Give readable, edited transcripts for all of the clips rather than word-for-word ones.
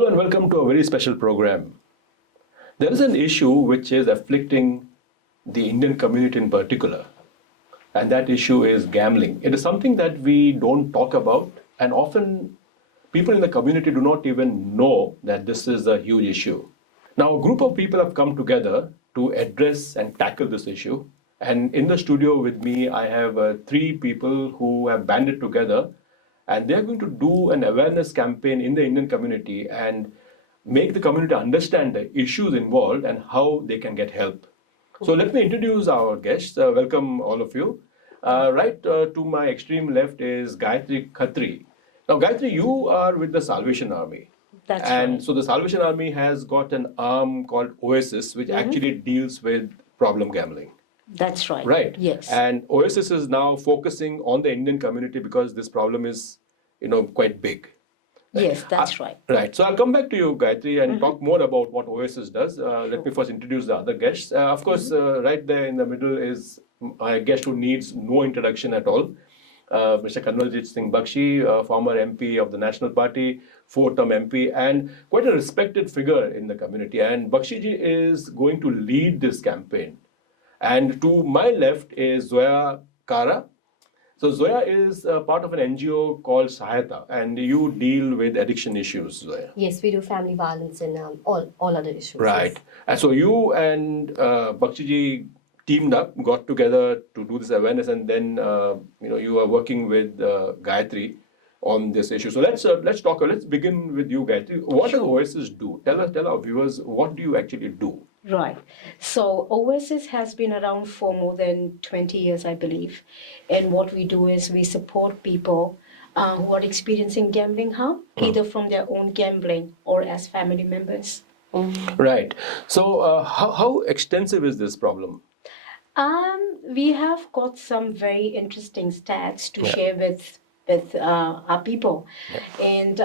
Hello and welcome to a very special program. There is an issue which is afflicting the Indian community in particular, and that issue is gambling. It is something that we don't talk about, and often people in the community do not even know that this is a huge issue. Now, a group of people have come together to address and tackle this issue. And in the studio with me, I have three people who have banded together, and they're going to do an awareness campaign in the Indian community and make the community understand the issues involved and how they can get help. So let me introduce our guests. Welcome all of you. To my extreme left is Gayatri Khatri. Now, Gayatri, you are with the Salvation Army. That's And right. so the Salvation Army has got an arm called Oasis, which actually deals with problem gambling. That's right. Right. Yes. And Oasis is now focusing on the Indian community because this problem is, quite big. Yes, that's right. Right. So I'll come back to you, Gayatri, and talk more about what Oasis does. Let me first introduce the other guests. Of course, right there in the middle is a guest who needs no introduction at all. Mr. Kanwaljit Singh Bakshi, former MP of the National Party, four-term MP, and quite a respected figure in the community. And Bakshi ji is going to lead this campaign. And to my left is Zoya Kara. So Zoya is part of an NGO called Sahayata, and you deal with addiction issues, Zoya. Yes, we do family violence and all other issues. Right. Yes. And so you and Bakshi ji teamed up, got together to do this awareness, and then you are working with Gayatri on this issue. So let's talk. Let's begin with you, Gayatri. What does Oasis do? Tell our viewers, what do you actually do? Right. So Oasis has been around for more than 20 years, I believe. And what we do is we support people who are experiencing gambling harm, either from their own gambling or as family members. Right. So how extensive is this problem? We have got some very interesting stats to share with our people. And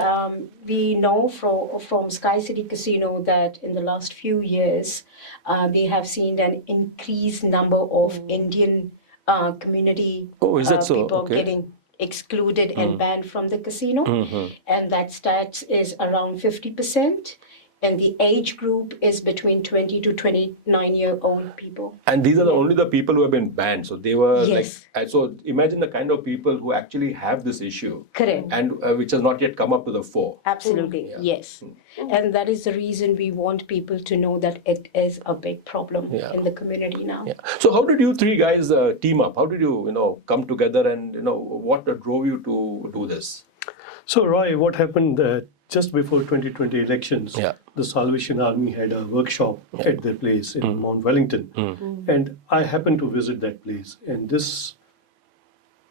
we know from Sky City Casino that in the last few years, they have seen an increased number of Indian community Is that so? people Okay. getting excluded and banned from the casino. And that stats is around 50%. And the age group is between 20 to 29-year-old people. And these are only the people who have been banned. So they were Yes. so imagine the kind of people who actually have this issue. Correct. And which has not yet come up to the fore. Absolutely, yes. And that is the reason we want people to know that it is a big problem in the community now. Yeah. So how did you three guys team up? How did you, come together, and what drove you to do this? So, Roy, what happened just before 2020 elections, the Salvation Army had a workshop at their place in Mount Wellington. And I happened to visit that place. And this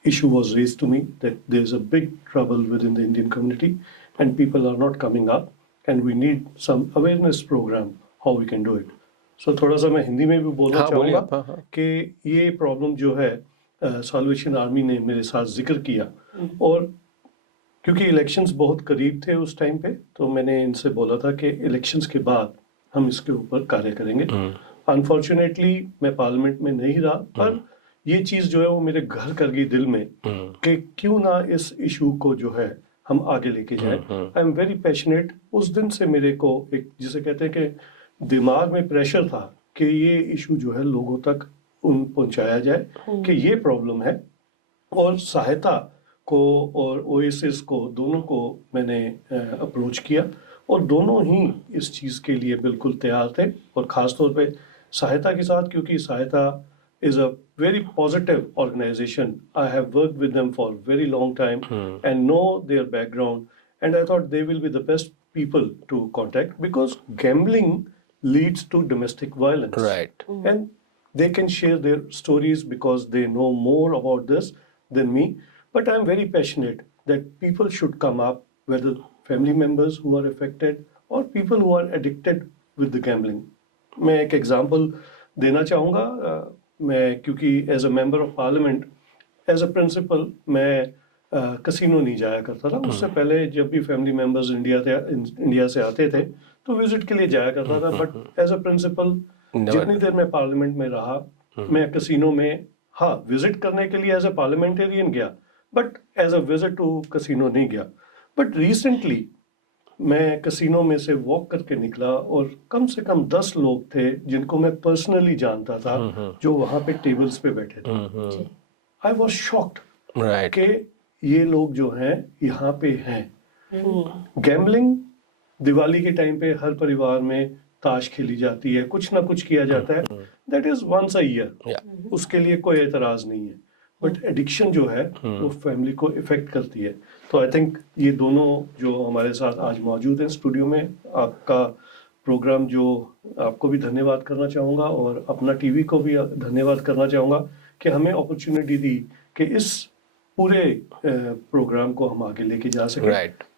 issue was raised to me that there's a big trouble within the Indian community and people are not coming up. And we need some awareness program, how we can do it. So, थोड़ा सा मैं हिंदी में भी बोलना हाँ, बोलिए चाहूँगा आप, हाँ। कि ये प्रॉब्लम जो है साल्वेशन आर्मी ने मेरे साथ जिक्र किया और क्योंकि इलेक्शंस बहुत करीब थे उस टाइम पे तो मैंने इनसे बोला था कि इलेक्शंस के बाद हम इसके ऊपर कार्य करेंगे अनफॉर्चुनेटली मैं पार्लियामेंट में नहीं रहा पर ये चीज़ जो है वो मेरे घर कर गई दिल में कि क्यों ना इस इशू को जो है हम आगे लेके जाएं आई एम वेरी पैशनेट उस दिन से मेरे को एक जिसे कहते हैं कि दिमाग में प्रेशर था कि ये इशू जो है लोगों तक पहुंचाया जाए कि ये प्रॉब्लम है और सहायता को और ओएसिस को दोनों को मैंने अप्रोच किया और दोनों ही इस चीज़ के लिए बिल्कुल तैयार थे और ख़ास तौर पे सहायता के साथ क्योंकि सहायता is a very positive organization. I have worked with them for a very long time and know their background and I thought they will be the best people to contact because gambling leads to domestic violence. Right. And they can share their stories because they know more about this than me. But I'm very passionate that people should come up, whether family members who are affected or people who are addicted with the gambling. मैं एक example देना चाहूँगा मैं क्योंकि as a member of parliament as a principle मैं casino नहीं जाया करता था उससे पहले जब भी फैमिली मेंबर्स इंडिया से आते थे तो विजिट के लिए जाया करता था बट एज अ प्रिंसिपल जितनी देर मैं पार्लियामेंट में रहा मैं कसिनो में हाँ विजिट करने के लिए एज अ पार्लियामेंटेरियन गया but as a visit to casino नहीं गया बट रिसेंटली मैं कसिनो में से वॉक करके निकला और कम से कम 10 लोग थे जिनको मैं पर्सनली जानता था जो वहां पे टेबल्स पे बैठे थे। जी आई वॉज शॉक्ड राइट कि ये लोग जो हैं यहाँ पे हैं। गैम्बलिंग दिवाली के टाइम पे हर परिवार में ताश खेली जाती है, कुछ ना कुछ किया जाता है, that is once a year, उसके लिए कोई एतराज नहीं है। बट एडिक्शन जो है वो फैमिली को इफेक्ट करती है। तो आई थिंक ये दोनों जो हमारे साथ आज मौजूद हैं स्टूडियो में, आपका प्रोग्राम जो आपको भी धन्यवाद करना चाहूँगा और अपना टीवी को भी धन्यवाद करना चाहूँगा कि हमें अपॉर्चुनिटी दी कि इस पूरे प्रोग्राम को हम आगे लेके जा सकें। Right.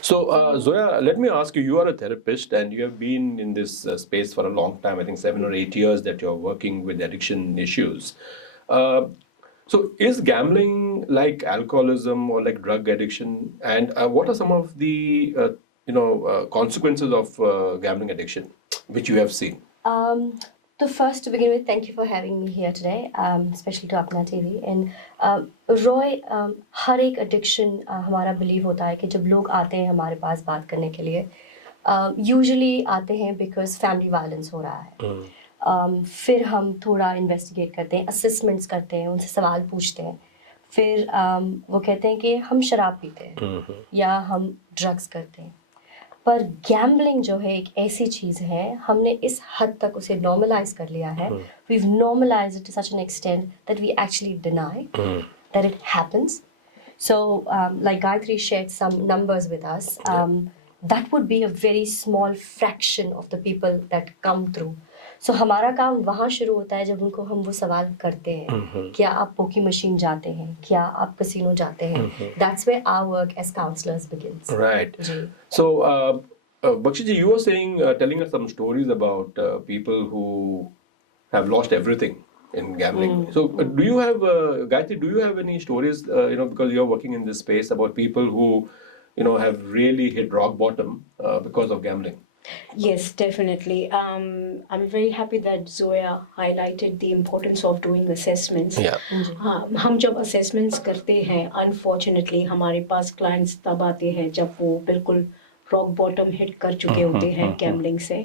So, Zoya, let me ask you, you are a therapist and you have been in this space for a long time, I think 7 or 8 years that you're working with addiction issues. So, is gambling like alcoholism or like drug addiction? And what are some of the, consequences of gambling addiction, which you have seen? So first, to begin with, thank you for having me here today, especially to Apna TV. And Roy, हर एक addiction हमारा believe होता है कि जब लोग आते हैं हमारे पास बात करने के लिए, usually आते हैं because family violence हो रहा है। फिर हम थोड़ा investigate करते हैं, assessments करते हैं, उनसे सवाल पूछते हैं। फिर वो कहते हैं कि हम शराब पीते हैं या हम drugs करते हैं। पर गैम्बलिंग जो है एक ऐसी चीज़ है, हमने इस हद तक उसे नॉर्मलाइज कर लिया है, we've normalized it to such an extent that we actually deny that it happens. So, like Gayatri shared some numbers with us, that would be a very small fraction of the people that come through. So, हमारा काम वहाँ शुरू होता है जब उनको हम वो सवाल करते हैं, क्या आप पोकी मशीन जाते हैं, क्या आप कसिनो जाते हैं? That's where our work as counselors begins. Right. Ji. So, Bakshiji, you were saying, telling us some stories about people who have lost everything in gambling. So, do you have, Gayatri, do you have any stories, because you're working in this space, about people who, have really hit rock bottom because of gambling? Yes, definitely. I'm very happy that Zoya highlighted the importance of doing assessments. Yeah. हाँ, हम जब assessments करते हैं, unfortunately हमारे पास clients तब आते हैं जब वो बिल्कुल rock bottom hit कर चुके होते हैं gambling से।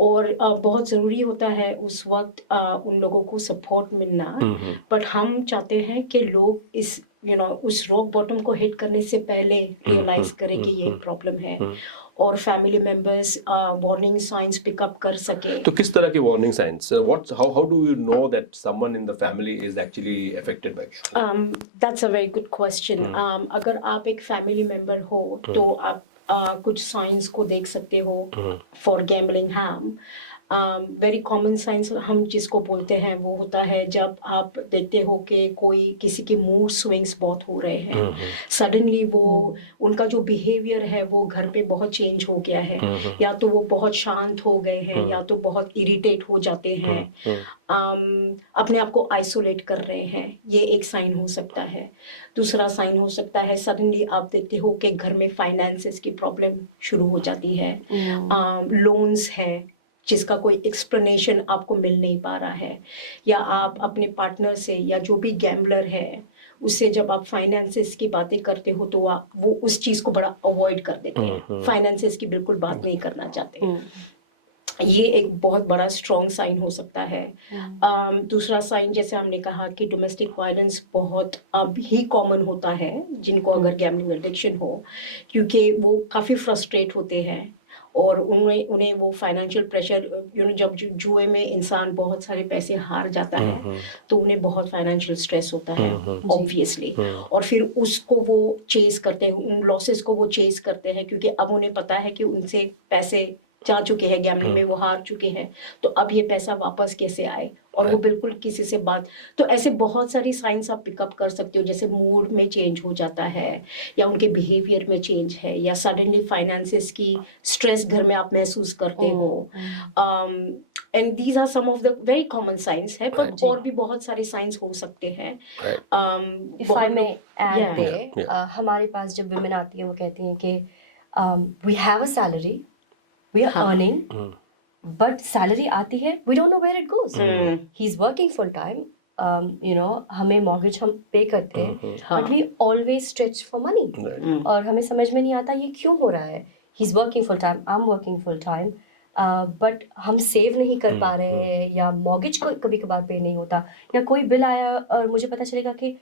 और बहुत ज़रूरी होता है उस वक्त उन लोगों को सपोर्ट मिलना, बट हम चाहते हैं कि लोग इस उस रॉक बॉटम को हिट करने से पहले रियलाइज करें कि ये प्रॉब्लम है और family members warning science pickup कर सके। तो किस तरह के warning science? How do you know that someone in the family is actually affected by gambling? That's a very good question. अगर आप एक फैमिली मेंबर हो तो आप कुछ साइंस को देख सकते हो for gambling harm. Very common science हम जिसको बोलते हैं वो होता है जब आप देखते हो कि कोई किसी के मूड स्विंग्स बहुत हो रहे हैं, सडनली वो उनका जो बिहेवियर है वो घर पे बहुत चेंज हो गया है, या तो वो बहुत शांत हो गए हैं या तो बहुत इरिटेट हो जाते हैं, अपने आप को आइसोलेट कर रहे हैं, ये एक साइन हो सकता है। दूसरा साइन हो सकता है सडनली आप देखते हो कि घर में फाइनेंसेस की प्रॉब्लम शुरू हो जाती है, लोन्स है जिसका कोई एक्सप्लेनेशन आपको मिल नहीं पा रहा है, या आप अपने पार्टनर से या जो भी गैम्बलर है उससे जब आप फाइनेंसेस की बातें करते हो तो वो उस चीज़ को बड़ा अवॉइड कर देते हैं, फाइनेंसेस की बिल्कुल बात नहीं करना चाहते। ये एक बहुत बड़ा स्ट्रॉन्ग साइन हो सकता है। दूसरा साइन जैसे हमने कहा कि डोमेस्टिक वायलेंस बहुत अब ही कॉमन होता है जिनको अगर गैम्बलिंग एडिक्शन हो, क्योंकि वो काफ़ी फ्रस्ट्रेट होते हैं और उन्हें वो फाइनेंशियल प्रेशर जब जुए में इंसान बहुत सारे पैसे हार जाता है तो उन्हें बहुत फाइनेंशियल स्ट्रेस होता है ऑब्वियसली, और फिर उसको वो चेस करते हैं, उन लॉसेस को वो चेस करते हैं क्योंकि अब उन्हें पता है कि उनसे पैसे जा चुके हैं गैम्बलिंग में, वो हार चुके हैं, तो अब ये पैसा वापस कैसे आए, और वो बिल्कुल किसी से बात। तो ऐसे बहुत सारी साइंस आप पिकअप कर सकते हो, जैसे मूड में चेंज हो जाता है या उनके बिहेवियर में चेंज है या सडनली फाइनेंसेस की स्ट्रेस घर में आप महसूस करते हो। And these are some of the very common science है, पर और भी बहुत सारे साइंस हो सकते हैं। If I may add there, हमारे पास जब women आती हैं वो कहती हैं कि we have a salary, we are earning, but salary आती है, we don't know where it goes. He's working full time, हमें मॉर्गेज हम पे करते हैं हाँ। But we always stretch for money और हमें समझ में नहीं आता ये क्यों हो रहा है. He is working full time, I am working full time, but हम सेव नहीं कर पा रहे हैं या मॉर्गेज को कभी कभार पे नहीं होता या कोई बिल आया और मुझे पता चलेगा कि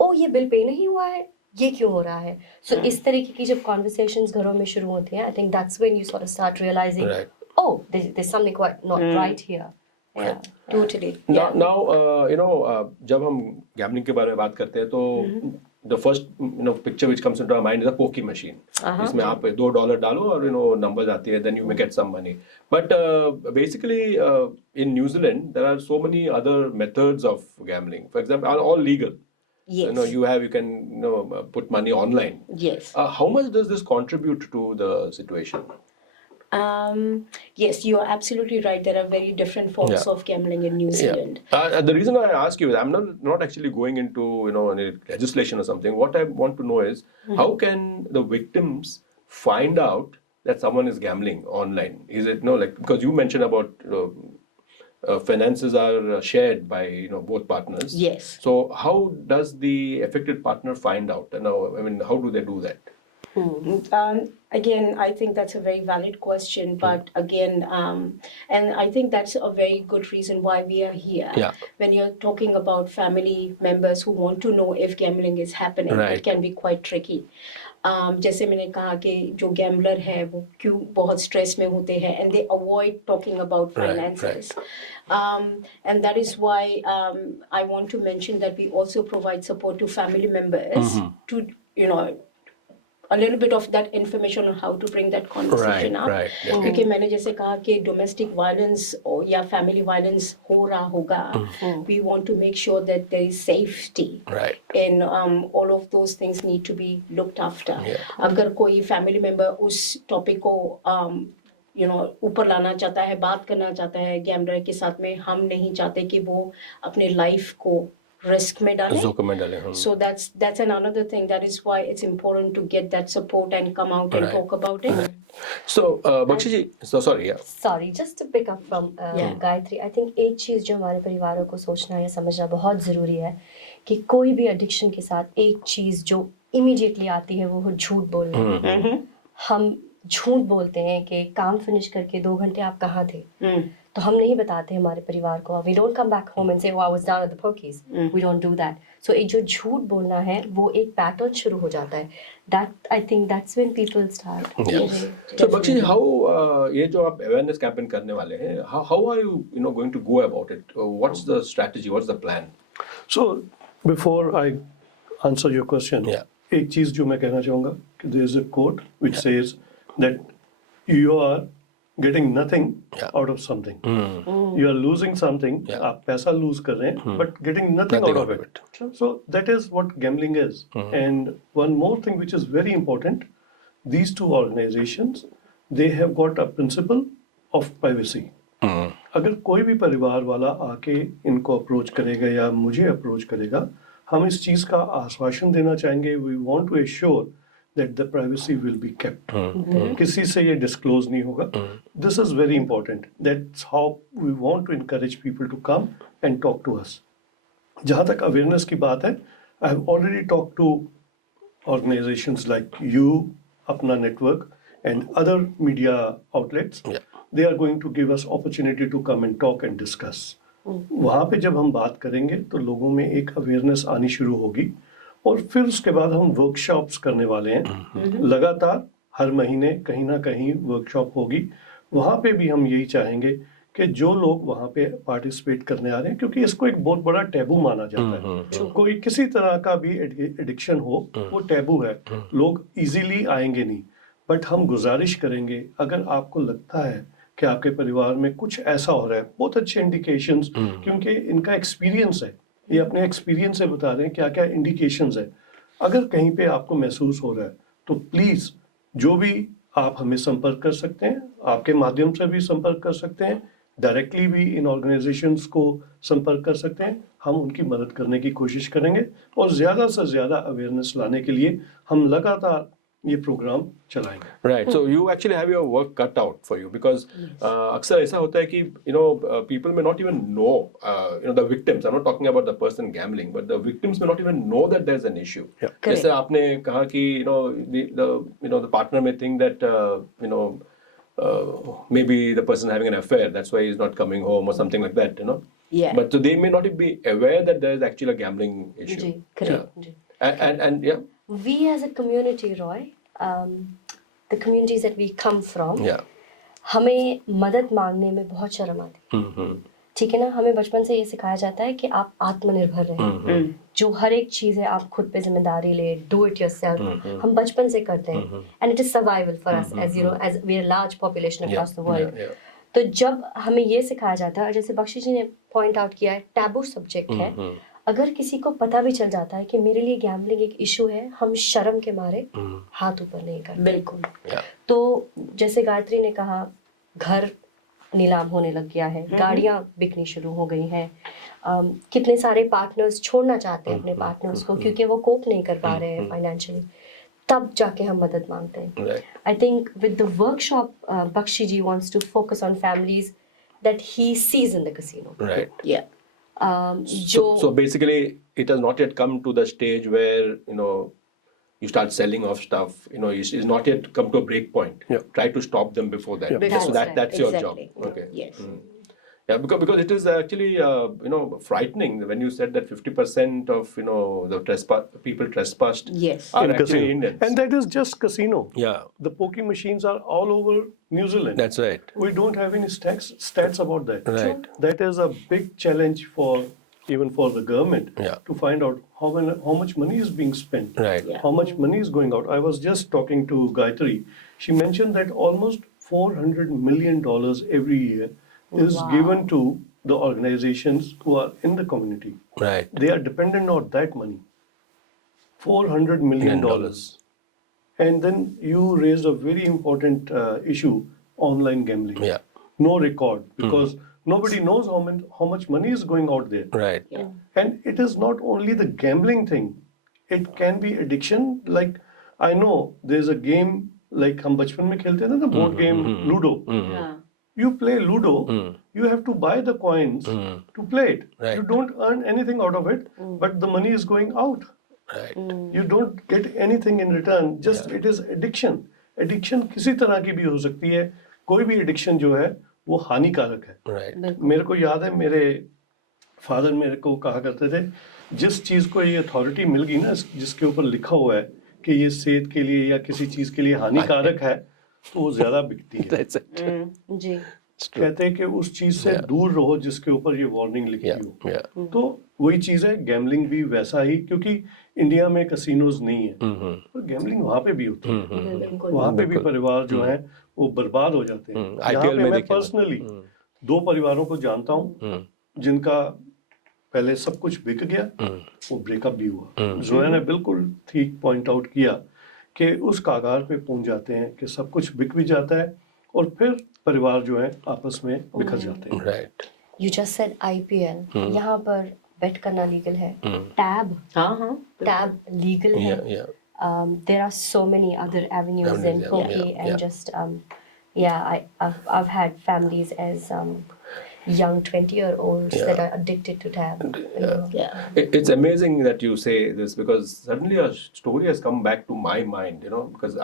ओ ये बिल पे नहीं हुआ है, ये क्यों हो रहा है. सो इस तरीके की जब कॉन्वर्सेशंस घरों में शुरू होती हैं, I think that's when you sort of start realising Right. oh there's something quite not right here. Yeah. Totally. जब हम गैम्बलिंग के बारे में बात करते हैं तो the first picture which comes into our mind is a pokie machine. इसमें आप $2 डालो और नंबर्स आती है, then you may get some money. But basically in New Zealand there are so many other methods of gambling. For example are all legal. Yes. You can put money online. Yes. How much does this contribute to the situation? Yes, you are absolutely right. There are very different forms Yeah. of gambling in New Zealand. The reason I ask you is I'm not actually going into any legislation or something. What I want to know is how can the victims find out that someone is gambling online? Is it because you mentioned about finances are shared by both partners. Yes. So how does the affected partner find out? How do they do that? Again, I think that's a very valid question, but again, and I think that's a very good reason why we are here. Yeah. When you're talking about family members who want to know if gambling is happening, Right. it can be quite tricky. जैसे मैंने कहा कि जो gambler है वो क्यों बहुत stress में होते हैं and they avoid talking about Right, finances. And that is why I want to mention that we also provide support to family members to a little bit of that information on how to bring that conversation up. Right, yeah. क्योंकि मैंने जैसे कहा कि domestic violence या family violence हो रहा होगा, we want to make sure that there is safety. Right. And all of those things need to be looked after. Yeah. अगर कोई family member उस topic को ऊपर लाना चाहता है, बात करना चाहता है गैम्बलर के साथ में, हम नहीं चाहते कि वो अपने लाइफ को रिस्क में डाले. जोखिम में डाले. So that's another thing. That is why it's important to get that support and come out and Right. talk about it. So Bakshi ji, sorry, yeah. Sorry, just to pick up from Yeah. Gayatri, I think एक चीज़ जो हमारे परिवारों को सोचना या समझना बहुत ज़रूरी है कि कोई भी एडिक्शन के साथ एक चीज़ जो इमीडिएटली आती है वो झूठ बोलना. हम झूठ बोलते हैं कि काम फिनिश करके 2 घंटे आप कहाँ थे, तो हम नहीं बताते हमारे परिवार को. We don't come back home and say I was down at the pokies. We don't do that. So एक जो झूठ बोलना है वो एक पैटर्न शुरू हो जाता है. That I think that's when people start. Yes. So Bakshi ji, how ये जो आप awareness campaign करने वाले हैं, how are you going to go about it? What's the strategy? What's the plan? So before I answer your question, Yeah. एक चीज जो मैं कहना चाहूँगा कि there is a quote which says that you are getting nothing Yeah. out of something. You are losing something. Yeah. आप पैसा lose कर रहे हैं, but getting nothing out of it. So that is what gambling is. And one more thing which is very important, these two organizations, they have got a principle of privacy. अगर कोई भी परिवार वाला आके इनको अप्रोच करेगा या मुझे अप्रोच करेगा, हम इस चीज का आश्वासन देना चाहेंगे. We want to assure that the privacy will be kept. किसी से ये disclose नहीं होगा. This is very important. That's how we want to encourage people to come and talk to us. जहाँ तक awareness की बात है, I have already talked to organizations like you, Apna Network, and other media outlets. Yeah. They are going to give us opportunity to come and talk and discuss. वहाँ पे जब हम बात करेंगे तो लोगों में एक अवेयरनेस आनी शुरू होगी और फिर उसके बाद हम वर्कशॉप्स करने वाले हैं. लगातार हर महीने कहीं ना कहीं वर्कशॉप होगी. वहाँ पे भी हम यही चाहेंगे कि जो लोग वहाँ पे पार्टिसिपेट करने आ रहे हैं, क्योंकि इसको एक बहुत बड़ा टैबू माना जाता है. कोई किसी तरह का भी एडिक्शन हो, वो टैबू है, लोग इजीली आएंगे नहीं. बट हम गुजारिश करेंगे, अगर आपको लगता है कि आपके परिवार में कुछ ऐसा हो रहा है, बहुत अच्छे इंडिकेशंस, क्योंकि इनका एक्सपीरियंस है, ये अपने एक्सपीरियंस से बता रहे हैं क्या क्या इंडिकेशंस है. अगर कहीं पे आपको महसूस हो रहा है तो प्लीज जो भी आप हमें संपर्क कर सकते हैं, आपके माध्यम से भी संपर्क कर सकते हैं, डायरेक्टली भी इन ऑर्गेनाइजेशंस को संपर्क कर सकते हैं. हम उनकी मदद करने की कोशिश करेंगे और ज़्यादा से ज़्यादा अवेयरनेस लाने के लिए हम लगातार ये प्रोग्राम चलाएंगे. Right. So you actually have your work cut out for you because अक्सर ऐसा होता है कि people may not even know the victims. I'm not talking about the person gambling, but the victims may not even know that there's an issue. Correct. जैसे आपने कहा कि the partner may think that maybe the person is having an affair, that's why he's not coming home or something like that. Yeah. But so they may not be aware that there is actually a gambling issue. Ji, correct. Yeah. Ji. And yeah. We as a community, Roy, the communities that we come from, Yeah. हमें मदद मांगने में बहुत शर्म आती है. Mm-hmm. ठीक है ना, हमें बचपन से ये सिखाया जाता है कि आप आत्मनिर्भर रहें. जो हर एक चीज है आप खुद पे जिम्मेदारी ले, डू इट योरसेल्फ. हम बचपन से करते हैं and it is survival for us as you know as we are large population across the world. Yeah. तो जब हमें ये सिखाया जाता है, और जैसे बख्शी जी ने पॉइंट आउट किया है, टैबू सब्जेक्ट है. अगर किसी को पता भी चल जाता है कि मेरे लिए गैम्बलिंग एक इशू है, हम शर्म के मारे हाथ ऊपर नहीं करते. बिल्कुल. Yeah. तो जैसे गायत्री ने कहा, घर नीलाम होने लग गया है, गाड़ियां बिकनी शुरू हो गई हैं. कितने सारे पार्टनर्स छोड़ना चाहते हैं अपने पार्टनर्स को क्योंकि वो कोप नहीं कर पा रहे हैं फाइनेंशियली. तब जाके हम मदद मांगते हैं. Right. I think with the workshop, Bakshi ji wants to focus on families that he sees in the casino. Right. Yeah. So basically, it has not yet come to the stage where you start selling off stuff. It's not yet come to a break point. Yeah. Try to stop them before that. Yeah. So That's right. that's your job. Exactly. Okay. Yes. Yeah, because it is actually frightening when you said that 50% of the people trespassed Yes. are In actually casino. Indians. And that is just casino. Yeah, The pokie machines are all over New Zealand. that's right. We don't have any stats about that. Right. That is a big challenge even for the government Yeah. to find out how much money is being spent. Right. Yeah. How much money is going out. I was just talking to Gayatri. She mentioned that almost $400 million every year is Wow. given to the organizations who are in the community. Right. They are dependent on that money. $400 million. And then you raised a very important issue, online gambling. Yeah. No record because nobody knows how much money is going out there. Right. Yeah. And it is not only the gambling thing. It can be addiction. Like I know there's a game like हम बचपन में खेलते थे ना, board game Ludo. हाँ. You play Ludo, you have to buy the coins to play it. Right. You don't earn anything out of it, but the money is going out. Right. You don't get anything in return. Just it is addiction. Addiction किसी तरह की भी हो सकती है. कोई भी addiction जो है वो हानिकारक है. Right. मेरे को याद है मेरे फादर मेरे को कहा करते थे, जिस चीज को ये अथॉरिटी मिल गई ना, जिसके ऊपर लिखा हुआ है कि ये सेहत के लिए या किसी चीज के लिए हानिकारक है, तो वो ज्यादा बिकती है. That's it. जी. कहते हैं कि उस चीज से दूर रहो जिसके ऊपर ये वार्निंग लिखी Yeah. हो. Yeah. तो वही चीज है, गैम्बलिंग भी वैसा ही, क्योंकि इंडिया में कैसीनोज नहीं है, पर गैम्बलिंग वहां पे भी होती है. बिल्कुल. वहां पे भी परिवार जो है वो बर्बाद हो जाते हैं. यहाँ IPL पे में मैं देखे पर्सनली 2 परिवारों को जानता हूँ जिनका पहले सब कुछ बिक गया, वो ब्रेकअप भी हुआ. जोया ने बिल्कुल ठीक पॉइंट आउट किया कि उस कागार पे पहुंच जाते हैं कि सब कुछ बिक भी जाता है और फिर परिवार जो है आपस में बिखर जाते हैं. Right. You just said IPL. यहाँ पर बेट करना लीगल है. टैब हाँ हाँ. लीगल है. Yeah. Yeah. There are so many other avenues in Avenues, yeah, pokie yeah, and yeah. just I've had families as young 20-year-olds that are addicted to tab. Yeah. It's amazing that you say this because suddenly a story has come back to my mind, because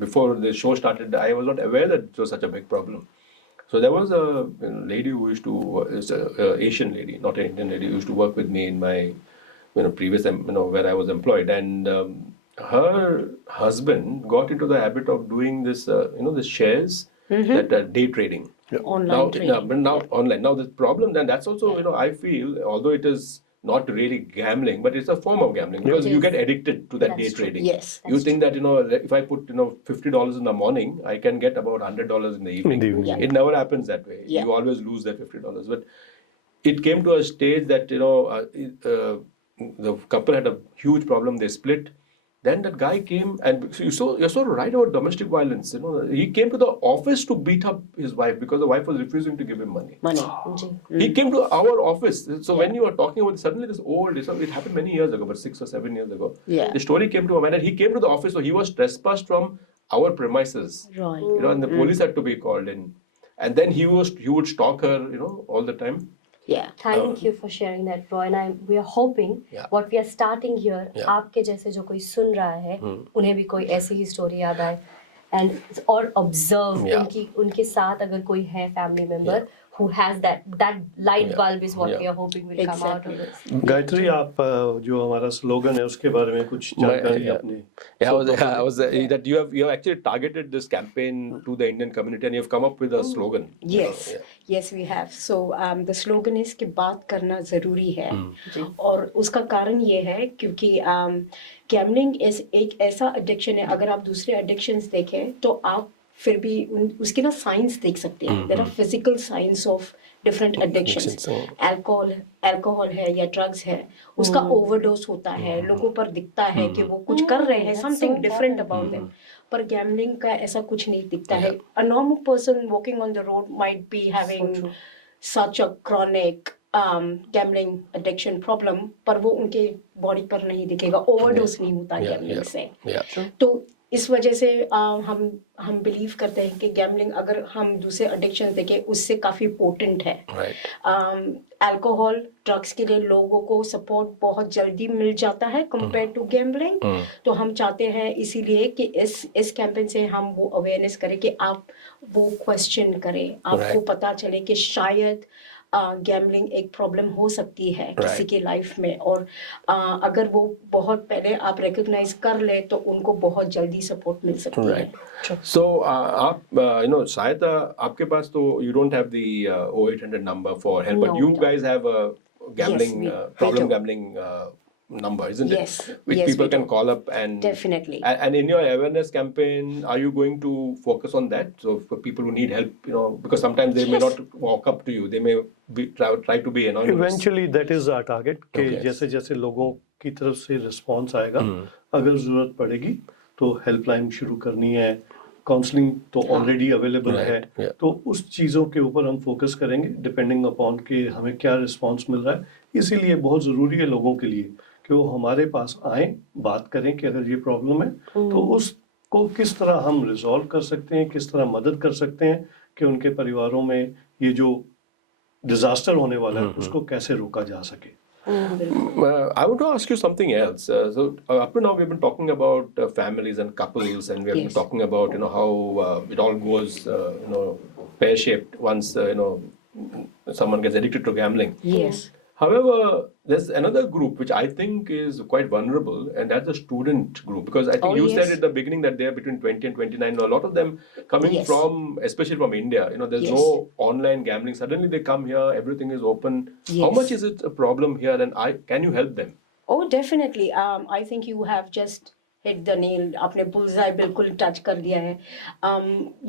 before the show started, I was not aware that it was such a big problem. So there was a lady who used to, it's a Asian lady, not an Indian lady, who used to work with me in my previous, where I was employed, and her husband got into the habit of doing this, the shares, that day trading. Online Now, trading. but now online. Now the problem, then that's also, I feel, although it is not really gambling, but it's a form of gambling because you get addicted to that That's day true. trading. Yes. You think that, if I put, $50 in the morning, I can get about $100 in the evening. Yeah. It never happens that way. Yeah. You always lose that $50. But it came to a stage that, the couple had a huge problem. They split. then that guy came, and you're so right about domestic violence. You know, he came to the office to beat up his wife because the wife was refusing to give him money. Money. Ji He came to our office. So when you are talking about suddenly this old, it happened many years ago, but 6 or 7 years ago. Yeah. The story came to a man, and he came to the office, so he was trespassed from our premises. Right. You know, and the police had to be called in, and then he would stalk her, you know, all the time. Yeah. Thank you for sharing that, Roy. And we are hoping Yeah. what we are starting here, Yeah. आपके जैसे जो कोई सुन रहा है, उन्हें भी कोई ऐसी ही स्टोरी याद आए, and और observe Yeah. उनके साथ अगर कोई है family member who has that light Yeah. bulb is what Yeah. we are hoping will come out of Exactly. this. Gayatri, आप जो हमारा स्लोगन है उसके बारे में कुछ जानकारी अपनी Yeah, I was that you have actually targeted this campaign to the Indian community, and you have come up with a slogan. Yes, yes, we have. So the slogan is कि बात करना ज़रूरी है, और उसका कारण ये है क्योंकि गैम्बलिंग एक ऐसा एडिक्शन है, अगर आप दूसरे एडिक्शंस देखें तो आप फिर भी उसके ना साइंस देख सकते हैं. There are physical science of different addictions. Alcohol है या ड्रग्स है, उसका ओवरडोज होता है, लोगों पर दिखता है कि वो कुछ कर रहे हैं, समथिंग डिफरेंट अबाउट देम. पर गैम्बलिंग का ऐसा कुछ नहीं दिखता है. A normal person walking on the road might be having such a chronic gambling addiction problem, पर वो उनके बॉडी पर नहीं दिखेगा, ओवरडोज नहीं होता गैम्बलिंग से. तो इस वजह से हम बिलीव करते हैं कि गैम्बलिंग अगर हम दूसरे एडिक्शन देखें उससे काफ़ी पोटेंट है. अल्कोहल ड्रग्स के लिए लोगों को सपोर्ट बहुत जल्दी मिल जाता है कंपेयर टू गैम्बलिंग. तो हम चाहते हैं इसीलिए कि इस कैंपेन से हम वो अवेयरनेस करें कि आप वो क्वेश्चन करें, आपको पता चले कि शायद गैम्बलिंग एक प्रॉब्लम हो सकती है किसी के लाइफ में, और अगर वो बहुत पहले आप रिकॉग्नाइज कर ले तो उनको बहुत जल्दी सपोर्ट मिल सकती है. So आप you know शायद आपके पास तो you don't have the 0800 number for help, No, but you we don't. guys have a gambling we problem do. gambling number, isn't Yes, it? Which yes, people we can do. call up and Definitely. And in your awareness campaign, are you going to focus on that? So for people who need help, you know, because sometimes they may not walk up to you, they may try to be anonymous. Eventually that is our target कि Okay. जैसे जैसे लोगों की तरफ से response आएगा, अगर जरूरत पड़ेगी तो हेल्पलाइन शुरू करनी है, काउंसलिंग तो ऑलरेडी अवेलेबल Right, है. yeah. तो उस चीज़ों के ऊपर हम फोकस करेंगे डिपेंडिंग अपॉन कि हमें क्या रिस्पांस मिल रहा है. इसीलिए बहुत ज़रूरी है लोगों के लिए कि वो हमारे पास आए, बात करें कि अगर ये प्रॉब्लम है तो उसको किस तरह हम रिजॉल्व कर सकते हैं, किस तरह मदद कर सकते हैं कि उनके परिवारों में ये जो डिजास्टर होने वाला है उसको कैसे रोका जा सके. I want to ask you something else. So up to now we've been talking about families and couples, and we have been talking about how it all goes pear shaped once someone gets addicted to gambling. Yes. However, there's another group which I think is quite vulnerable, and that's the student group. Because I think you said at the beginning that they are between 20 and 29. A lot of them coming Yes. from, especially from India, there's Yes. no online gambling. Suddenly they come here, everything is open. How Yes. much is it a problem here, and can you help them? Oh, definitely. I think you have just hit the nail. आपने bullseye बिल्कुल touch कर दिया है.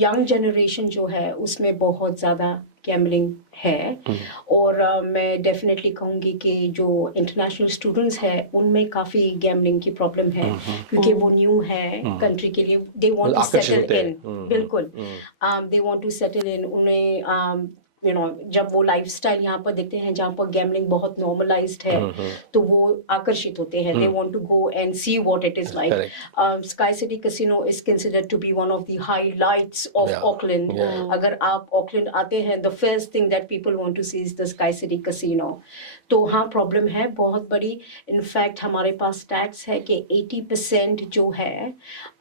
Young generation जो है उसमें बहुत ज़्यादा गैम्बलिंग है, और मैं डेफिनेटली कहूँगी कि जो इंटरनेशनल स्टूडेंट्स हैं उनमें काफ़ी गैम्बलिंग की प्रॉब्लम है, क्योंकि वो न्यू है कंट्री के लिए. दे वांट टू आकर्षित सेटल होते इन. हैं. बिल्कुल. They want to settle in. उन्हें जब वो लाइफस्टाइल यहाँ पर देखते हैं जहाँ पर गैम्बलिंग बहुत नॉर्मलाइज्ड है, तो वो आकर्षित होते हैं. They want to go and see what it is like. Sky city casino is considered to be one of the highlights of Auckland. अगर आप ऑकलैंड आते हैं, the first thing that people want to see is the sky city casino. तो हाँ, problem है बहुत बड़ी. In fact हमारे पास स्टैट्स है कि 80% जो है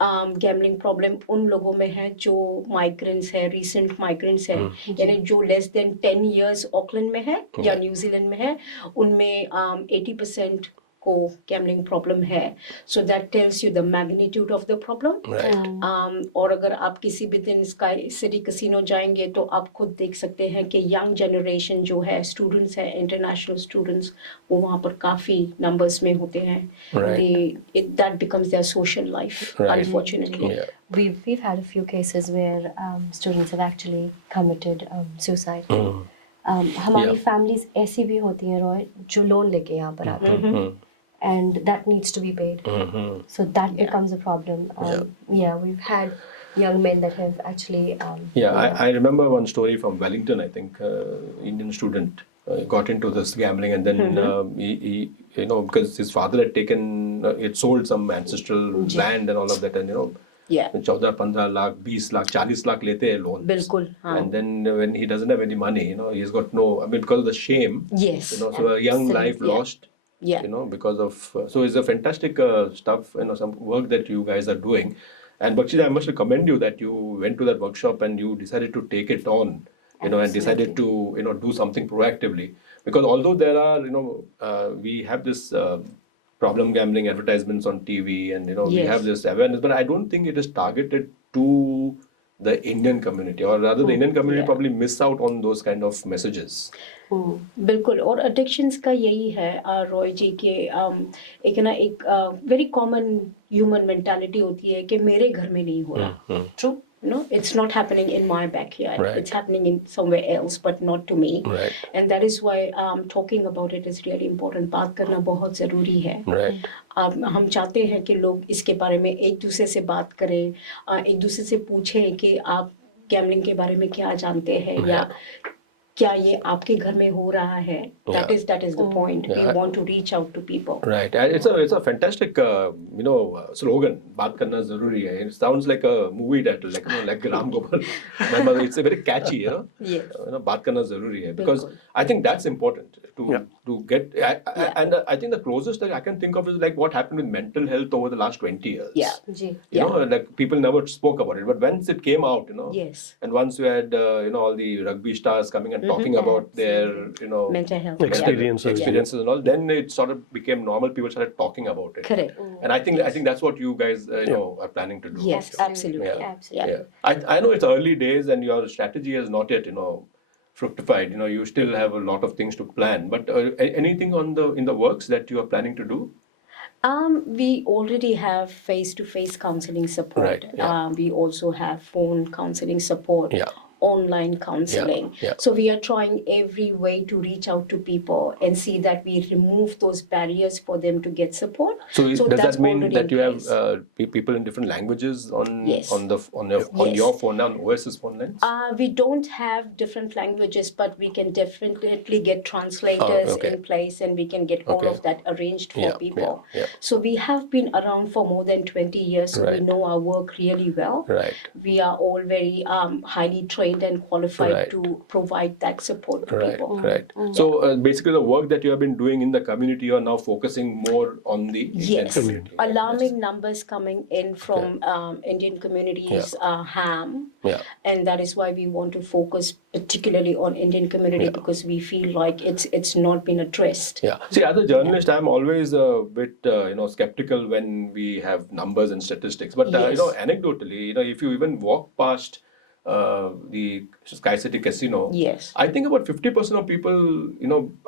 गैम्बलिंग प्रॉब्लम उन लोगों में है जो माइग्रेंट्स है, रिसेंट माइग्रेंट्स है, यानी जो लेस देन 10 years ऑकलैंड में है या न्यूजीलैंड में है, उनमें 80% को गैम्बलिंग प्रॉब्लम है. So that tells you the magnitude of the problem. और अगर आप किसी भी दिन स्काई सिटी कैसीनो जाएंगे तो आप खुद देख सकते हैं कि यंग जनरेशन जो है, स्टूडेंट्स है, इंटरनेशनल स्टूडेंट्स, वो वहाँ पर काफ़ी नंबर्स में होते हैं. That becomes their social life, unfortunately. We've had a few cases where students have actually committed suicide. हमारी families ऐसी भी होती हैं, रॉय, जो लोन लेके यहाँ पर आते हैं, and that needs to be paid. So that becomes a problem. We've had young men that have actually. I remember one story from Wellington. I think Indian student got into this gambling, and then he because his father had had sold some ancestral land and all of that, and 14-15 lakh, 20 lakh, 40 lakh lete hai loan. बिल्कुल हाँ. And then when he doesn't have any money, he's got no. I mean, because of the shame. Yes. So a young life lost. Yeah. Because of so it's a fantastic stuff. Some work that you guys are doing. And Bakshi, I must commend you that you went to that workshop and you decided to take it on, and decided to, do something proactively. Because although there are, we have this problem gambling advertisements on TV, and we have this awareness, but I don't think it is targeted to the Indian community, or rather the Indian community probably miss out on those kind of messages. बिल्कुल. और addictions का यही है रॉय जी के एक very common human mentality होती है कि मेरे घर में नहीं हो रहा. True. It's not happening in my backyard. Right. It's happening in somewhere else, but not to me. Right. And that is why talking about it is really important. बात करना बहुत ज़रूरी है. Right. हम चाहते हैं कि लोग इसके बारे में एक दूसरे से बात करें, एक दूसरे से पूछें कि आप गैम्बलिंग के बारे में क्या जानते हैं, या क्या ये आपके घर में हो रहा है. That is the point. We want to reach out to people. Right. And it's a fantastic slogan. बात करना जरूरी है. It sounds like a movie title, like Ram Gopal. But it's a very catchy, Yes. बात करना जरूरी है, because I think that's important to get. And I think the closest that I can think of is like what happened with mental health over the last 20 years. Yeah. You know, like people never spoke about it, but once it came out, Yes. and once you had all the rugby stars coming and talking about their Mental health. Experiences. and all, then it sort of became normal. People started talking about it. Correct. And I think that's what you guys are planning to do. Yes, absolutely. Yeah. Absolutely. Yeah. I know it's early days and your strategy has not yet fructified. You still have a lot of things to plan. But anything in the works that you are planning to do? We already have face-to-face counseling support. Right, yeah. We also have phone counseling support. Yeah. Online counseling. Yeah. So we are trying every way to reach out to people and see that we remove those barriers for them to get support. So does that's that mean already that in you have place. people in different languages on Yes. on Yes. your phone, on OS's phone lines? We don't have different languages, but we can definitely get translators okay. in place, and we can get all Okay. of that arranged for Yeah, people. yeah. So we have been around for more than 20 years, so we Right. know our work really well. Right. We are all very highly trained and qualified Right. to provide that support to Right, people. right. So basically, the work that you have been doing in the community, you are now focusing more on the Indian Yes, community. alarming numbers coming in from Indian communities ham, Yeah. and that is why we want to focus particularly on Indian community, because we feel like it's not been addressed. Yeah. See, as a journalist, I'm always a bit, skeptical when we have numbers and statistics. But Yes. anecdotally, if you even walk past the Sky City Casino, Yes. I think about 50% of people,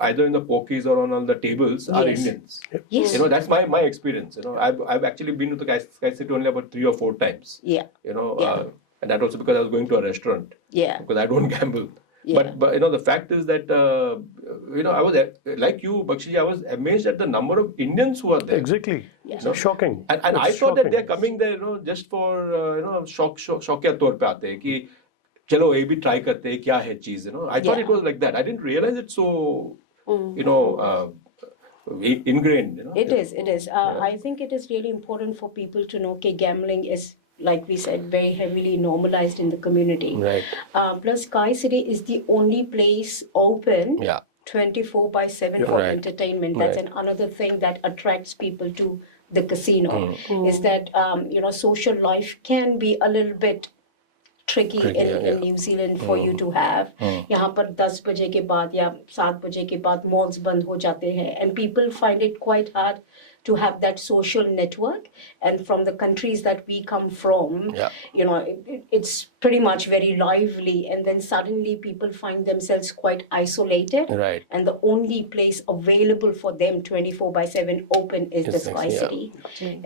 either in the pokies or on the tables, are Yes. Indians. Yes. That's my experience. I've actually been to the Sky City only about 3 or 4 times. Yeah. And that also because I was going to a restaurant. Yeah. Because I don't gamble. Yeah. But the fact is that I was like you, Bakshi, I was amazed at the number of Indians who are there. Exactly. Yeah. It's shocking. And I It's thought that shocking. they're coming there, just for शौकिया तौर पे आते हैं कि चलो ये भी try करते हैं क्या है चीज, I thought it was like that. I didn't realize it's so ingrained. It is. I think it is really important for people to know that gambling is, like we said, very heavily normalized in the community. Right. Plus, Sky City is the only place open Yeah. 24/7 for Right. entertainment. That's Right. another thing that attracts people to the casino. Is that social life can be a little bit tricky in New Zealand for you to have. यहाँ पर 10 बजे के बाद या 7 बजे के बाद malls बंद हो जाते हैं, and people find it quite hard to have that social network. And from the countries that we come from, it's pretty much very lively, and then suddenly people find themselves quite isolated. Right. And the only place available for them 24/7 open is the Sky yeah. City.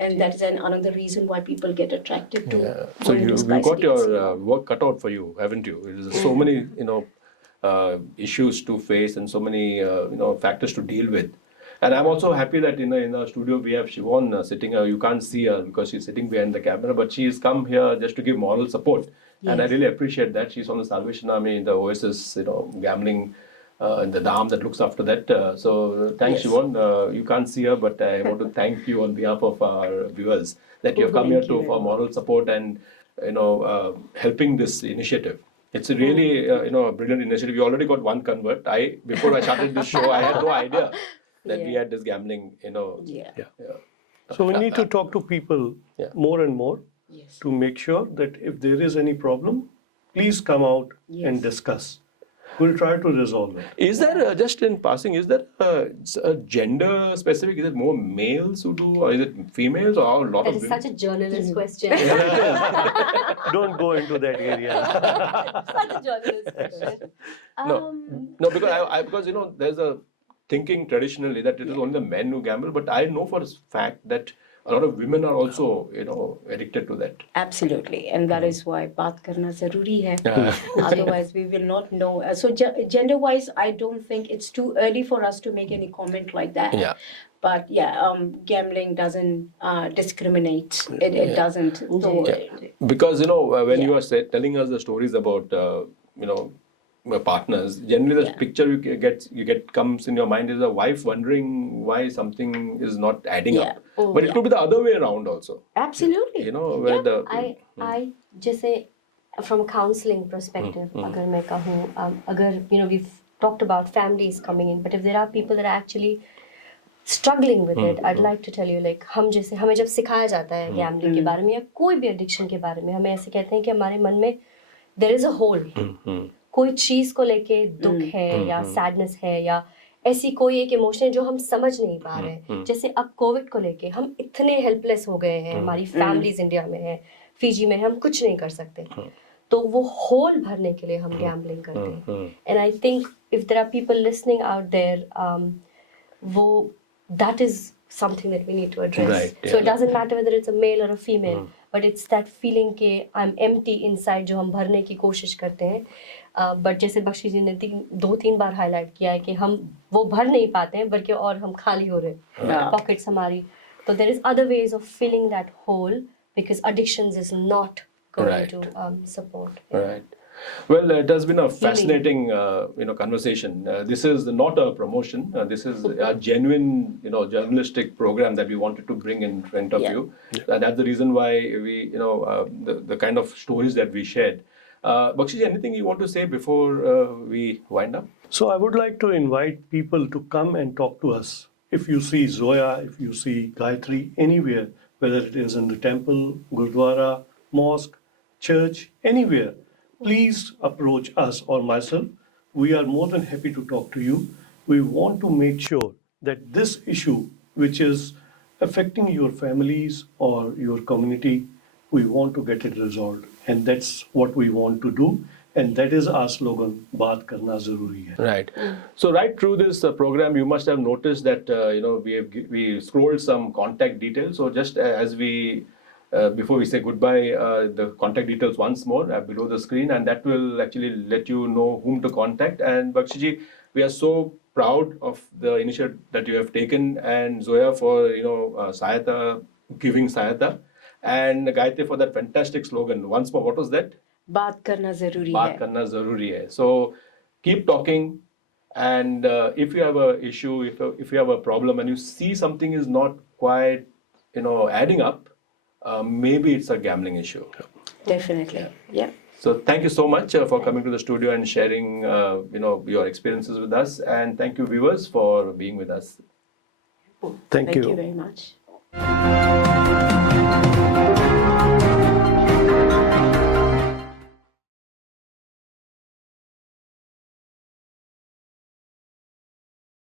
And that is another reason why people get attracted to So going to you Sky got City your Casino. work cut out for you, haven't you? There's so many issues to face and so many factors to deal with. And I'm also happy that in the studio we have Siobhan sitting. You can't see her because she's sitting behind the camera, but she's come here just to give moral support. And I Yes. really appreciate that. She's from the Salvation Army, the Oasis, gambling, the arm that looks after that. So thanks, Yes. Siobhan. You can't see her, but I want to thank you on behalf of our viewers that you have come here Thank you very for moral support and helping this initiative. It's a really a brilliant initiative. You already got one convert. Before I started this show, I had no idea that we Yeah. had this gambling. Yeah. Yeah. So we need to talk to people Yeah. more and more Yes. to make sure that if there is any problem, please come out Yes. and discuss. We'll try to resolve it. Is there just in passing? Is there a gender specific? Is it more males who do, or is it females, or a lot That of is women? such a journalist question. Don't go into that area. Such a journalist question. No, because there's a thinking traditionally that it is only the men who gamble, but I know for a fact that a lot of women are also addicted to that. Absolutely, and that is why बात करना जरूरी है. Yeah. Otherwise, we will not know. So, gender-wise, I don't think it's too early for us to make any comment like that. Yeah. But yeah, gambling doesn't discriminate. It doesn't. So, Because when you Yeah. are telling us the stories about partners, generally the Yeah. picture you get comes in your mind is a wife wondering why something is not adding Yeah. up. Oh, But it yeah. could be the other way around also. Absolutely. Where the I जैसे from a counseling perspective, अगर मैं कहूँ, अगर we've talked about families coming in, but if there are people that are actually struggling with it, I'd like to tell you, like हमें जब सिखाया जाता है gambling के बारे में या कोई भी addiction के बारे में, हमें ऐसे कहते हैं कि हमारे मन में there is a hole. कोई चीज को लेके दुख है या सैडनेस है या ऐसी कोई एक इमोशन है जो हम समझ नहीं पा रहे हैं. जैसे अब कोविड को लेके हम इतने हेल्पलेस हो गए हैं, हमारी फैमिलीज इंडिया में है, फिजी में है, हम कुछ नहीं कर सकते. तो वो होल भरने के लिए हम गैम्बलिंग करते हैं. And I think if there are people listening out there, वो that is something that we need to address. Right, So yeah. it doesn't matter whether it's a male or a female, but it's that feeling कि I'm empty inside जो हम भरने की कोशिश करते हैं. But जैसे बख्शी जी ने 2-3 बार हाईलाइट किया है कि हम वो भर नहीं पाते हैं बल्कि और हम खाली हो रहे हैं. Yeah. Pockets हमारी. So there is other ways of filling that hole because addictions is not going Right. to support. Right. Well, it has been a fascinating, conversation. This is not a promotion. This is a genuine, journalistic program that we wanted to bring in front of Yeah. you. That's the reason why we, the kind of stories that we shared. Bakshi, anything you want to say before we wind up? So I would like to invite people to come and talk to us. If you see Zoya, if you see Gayatri anywhere, whether it is in the temple, Gurdwara, mosque, church, anywhere, please approach us or myself. We are more than happy to talk to you. We want to make sure that this issue, which is affecting your families or your community, we want to get it resolved. And that's what we want to do. And that is our slogan, Baat Karna Zaruri Hai. Right. So right through this program, you must have noticed that we scrolled some contact details. So just as we before we say goodbye, the contact details once more below the screen, and that will actually let you know whom to contact. And Bakshiji, we are so proud of the initiative that you have taken, and Zoya for Sahayata, giving Sahayata, and Gayatri for that fantastic slogan. Once more, what was that? बात करना जरूरी Baat है. karna zaruri hai. So keep talking, and if you have a issue, if you have a problem, and you see something is not quite adding up, maybe it's a gambling issue. Definitely. Yeah. So thank you so much for coming to the studio and sharing your experiences with us, and thank you viewers for being with us. Thank you. Thank you very much.